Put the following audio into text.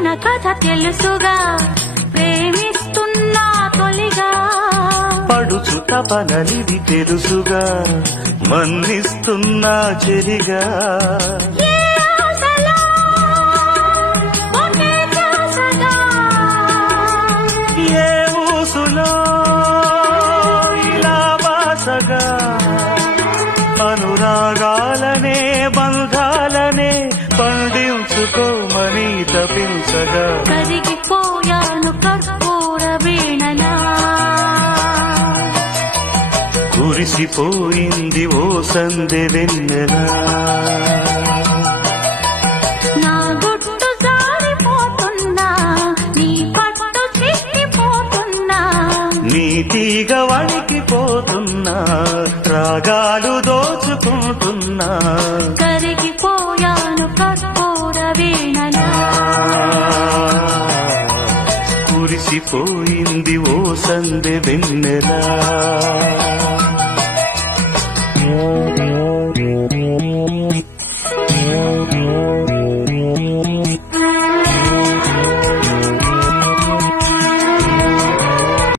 పడిన కథ తెలుసుగా, ప్రేమిస్తున్నా తొలిగా. పడుచు తపనలిది తెలుసుగా, మన్నిస్తున్నా చెరిగా. ఏ ఆశలో ఒకే ధ్యాసగా, ఏ ఊసులో ఇలా బాసగా. అనురాగాలనే బంధాలనే పండించుకోమని తపించగా. కరిగిపోయాను కర్పూర వీణలా, కురిసిపోయింది ఓ సందె వెన్నెలా. నా గుట్టు జారిపోతున్నా, నీ పట్టు చిక్కిపోతున్నా. నీ తీగ వణికిపోతున్నా, రాగాలు దోచుకుంటున్నా. కరిగిపోయాను కర్పూర వీణలా, కురిసిపోయింది ఓ సందె వెన్నెలా.